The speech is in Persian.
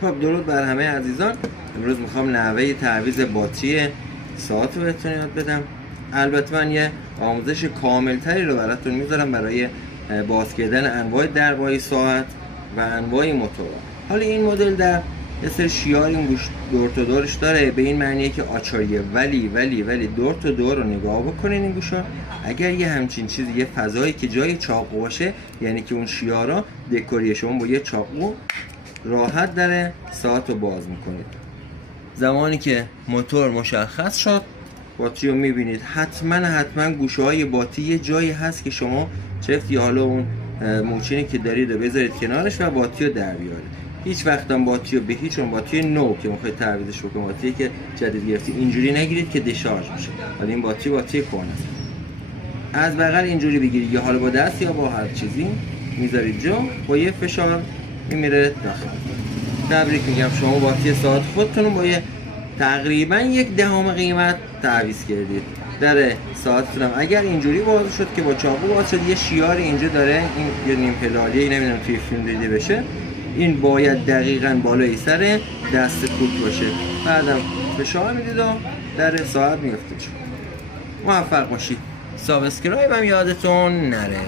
خب درود بر همه عزیزان. امروز میخوام نحوه تعویض باتری ساعت رو بهتون یاد بدم. البته من یه آموزش کاملتری رو براتون میذارم برای باز کردن انواع دربای ساعت و انواع موتور. حالا این مدل در یه سری شیار این گوش دور تا دورش داره، به این معنیه که آچاریه، ولی دور تا دور رو نگاه بکنین این گوشا. اگر یه همچین چیزی، یه فضایی که جای چاقو باشه، یعنی که اون شیارا دکوریه، شما با یه چاقو راحت در ساعت رو باز میکنید. زمانی که موتور مشخص شد، باتری رو میبینید. حتما گوشه های باتری یه جایی هست که شما چفت یا حالا اون موچینی که دارید رو بذارید کنارش و باتری رو در بیارید. هیچ وقت هم باتری رو به هیچ اون باتری نو که میخواید تعویضش بکنید، باتری که جدید گرفتید اینجوری نگیرید که دیشارژ میشه. حالا این باتری کهنه است. از بغل اینجوری بگیرید، یا حالا با دست یا با هر چیزی میذارید جا، با یه فشار میره داخل. تبریک میگم، شما باتری ساعت خودتون رو با یه تقریبا 1/10 قیمت تعویض کردید. در ساعتتون هم اگر اینجوری باز شد که با چاقو باز شد، یه شیار اینجا داره، این یه نیم پلالیه، نمیدونم توی فیلم دیده بشه، این باید دقیقاً بالای سر دست کوک باشه. بعدم فشار میدید و در ساعت میفته. موفق باشید. سابسکرایب هم یادتون نره.